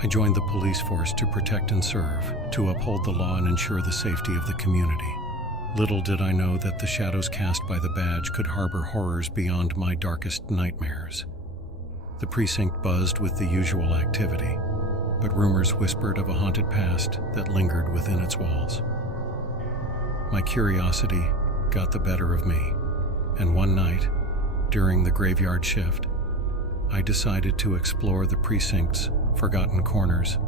I joined the police force to protect and serve, to uphold the law and ensure the safety of the community. Little did I know that the shadows cast by the badge could harbor horrors beyond my darkest nightmares. The precinct buzzed with the usual activity, but rumors whispered of a haunted past that lingered within its walls. My curiosity got the better of me, and one night, during the graveyard shift, I decided to explore the precinct's forgotten corners.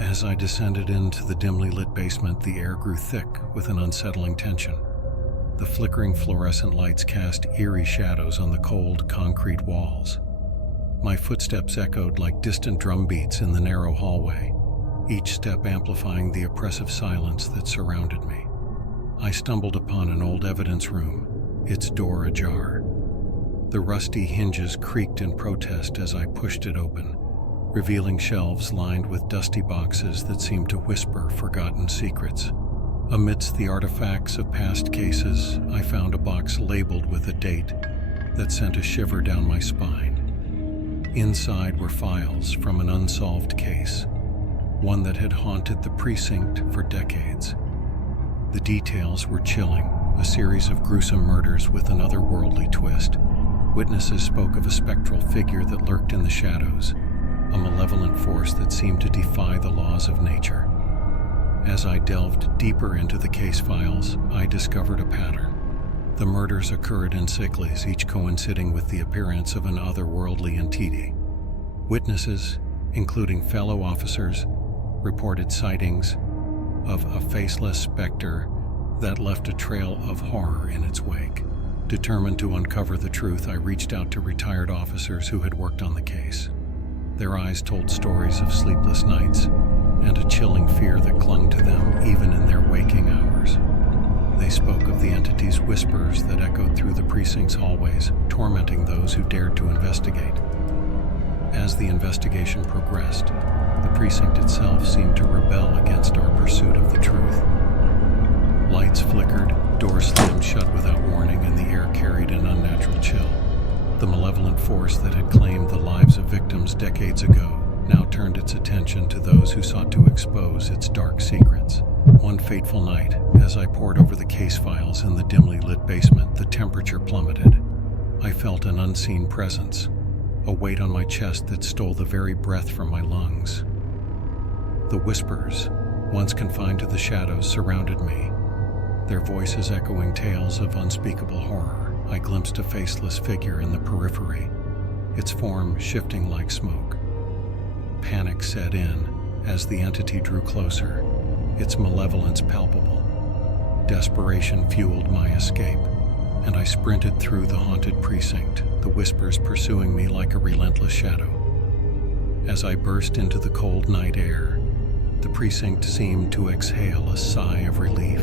As I descended into the dimly lit basement, the air grew thick with an unsettling tension. The flickering fluorescent lights cast eerie shadows on the cold concrete walls. My footsteps echoed like distant drum beats in the narrow hallway, each step amplifying the oppressive silence that surrounded me. I stumbled upon an old evidence room, its door ajar. The rusty hinges creaked in protest as I pushed it open, revealing shelves lined with dusty boxes that seemed to whisper forgotten secrets. Amidst the artifacts of past cases, I found a box labeled with a date that sent a shiver down my spine. Inside were files from an unsolved case, one that had haunted the precinct for decades. The details were chilling, a series of gruesome murders with an otherworldly twist. Witnesses spoke of a spectral figure that lurked in the shadows, a malevolent force that seemed to defy the laws of nature. As I delved deeper into the case files, I discovered a pattern. The murders occurred in cycles, each coinciding with the appearance of an otherworldly entity. Witnesses, including fellow officers, reported sightings of a faceless specter that left a trail of horror in its wake. Determined to uncover the truth, I reached out to retired officers who had worked on the case. Their eyes told stories of sleepless nights and a chilling fear that clung to them even in their waking hours. They spoke of the entity's whispers that echoed through the precinct's hallways, tormenting those who dared to investigate. As the investigation progressed, the precinct itself seemed to rebel against our pursuit of the truth. Lights flickered, doors slammed shut without warning, and the air carried an unnatural chill. The malevolent force that had claimed the lives of victims decades ago now turned its attention to those who sought to expose its dark secrets. One fateful night, as I pored over the case files in the dimly lit basement, the temperature plummeted. I felt an unseen presence, a weight on my chest that stole the very breath from my lungs. The whispers, once confined to the shadows, surrounded me, their voices echoing tales of unspeakable horror. I glimpsed a faceless figure in the periphery, its form shifting like smoke. Panic set in as the entity drew closer, its malevolence palpable. Desperation fueled my escape, and I sprinted through the haunted precinct, the whispers pursuing me like a relentless shadow. As I burst into the cold night air, the precinct seemed to exhale a sigh of relief.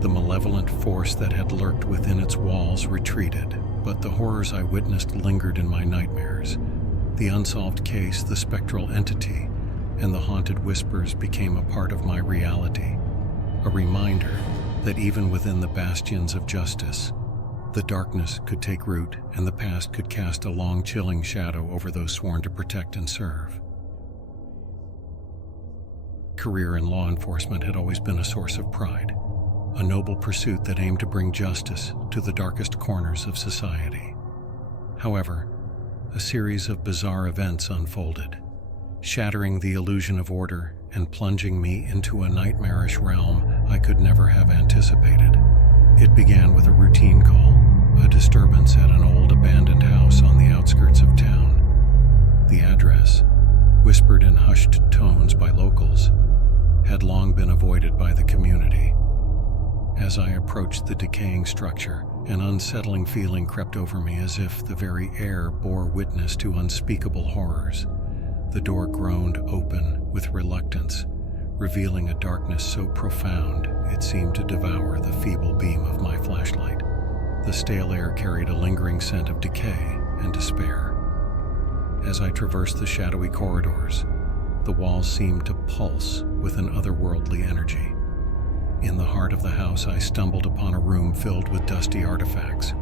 The malevolent force that had lurked within its walls retreated, but the horrors I witnessed lingered in my nightmares. The unsolved case, the spectral entity, and the haunted whispers became a part of my reality, a reminder that even within the bastions of justice, the darkness could take root and the past could cast a long, chilling shadow over those sworn to protect and serve. Career in law enforcement had always been a source of pride, a noble pursuit that aimed to bring justice to the darkest corners of society. However, a series of bizarre events unfolded, shattering the illusion of order and plunging me into a nightmarish realm I could never have anticipated. It began with a routine call, a disturbance at an old abandoned house on the outskirts of town. The address, whispered in hushed tones by locals, had long been avoided by the community. As I approached the decaying structure, an unsettling feeling crept over me as if the very air bore witness to unspeakable horrors. The door groaned open with reluctance, revealing a darkness so profound it seemed to devour the feeble beam of my flashlight. The stale air carried a lingering scent of decay and despair. As I traversed the shadowy corridors, the walls seemed to pulse with an otherworldly energy. In the heart of the house, I stumbled upon a room filled with dusty artifacts,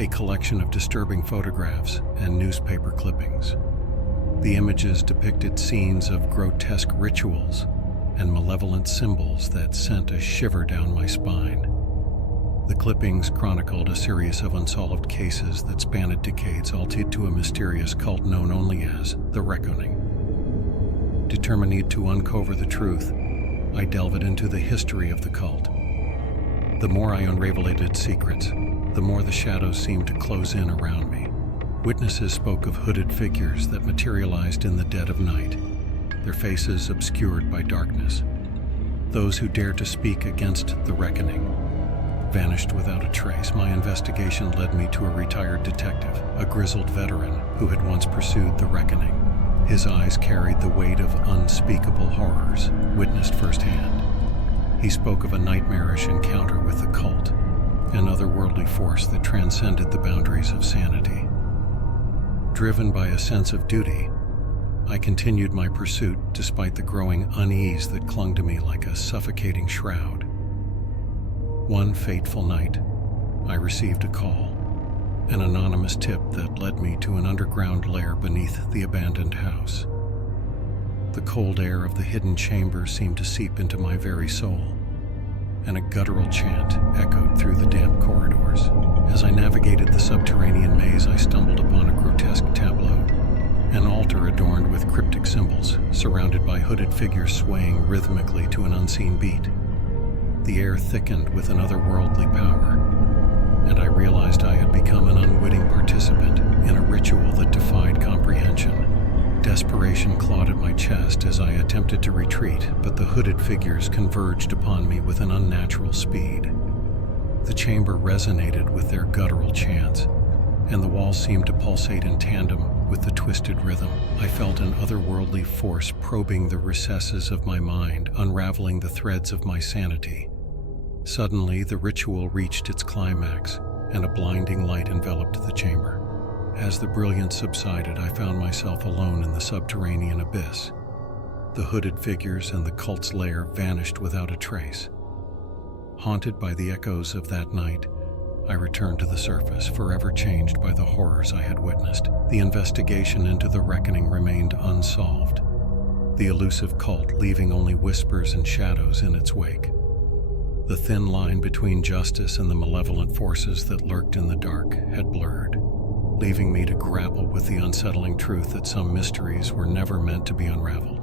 a collection of disturbing photographs and newspaper clippings. The images depicted scenes of grotesque rituals and malevolent symbols that sent a shiver down my spine. The clippings chronicled a series of unsolved cases that spanned decades, all tied to a mysterious cult known only as the Reckoning. Determined to uncover the truth, I delved into the history of the cult. The more I unraveled its secrets, the more the shadows seemed to close in around me. Witnesses spoke of hooded figures that materialized in the dead of night, their faces obscured by darkness. Those who dared to speak against the Reckoning vanished without a trace. My investigation led me to a retired detective, a grizzled veteran who had once pursued the Reckoning. His eyes carried the weight of unspeakable horrors, witnessed firsthand. He spoke of a nightmarish encounter with the cult, an otherworldly force that transcended the boundaries of sanity. Driven by a sense of duty, I continued my pursuit despite the growing unease that clung to me like a suffocating shroud. One fateful night, I received a call, an anonymous tip that led me to an underground lair beneath the abandoned house. The cold air of the hidden chamber seemed to seep into my very soul, and a guttural chant echoed through the damp corridors. As I navigated the subterranean maze, I stumbled upon a grotesque tableau, an altar adorned with cryptic symbols, surrounded by hooded figures swaying rhythmically to an unseen beat. The air thickened with an otherworldly power, and I realized I had become an unwitting participant in a ritual that defied comprehension. Desperation clawed at my chest as I attempted to retreat, but the hooded figures converged upon me with an unnatural speed. The chamber resonated with their guttural chants, and the walls seemed to pulsate in tandem with the twisted rhythm. I felt an otherworldly force probing the recesses of my mind, unraveling the threads of my sanity. Suddenly, the ritual reached its climax, and a blinding light enveloped the chamber. As the brilliance subsided, I found myself alone in the subterranean abyss. The hooded figures and the cult's lair vanished without a trace. Haunted by the echoes of that night, I returned to the surface, forever changed by the horrors I had witnessed. The investigation into the Reckoning remained unsolved, the elusive cult leaving only whispers and shadows in its wake. The thin line between justice and the malevolent forces that lurked in the dark had blurred, leaving me to grapple with the unsettling truth that some mysteries were never meant to be unraveled.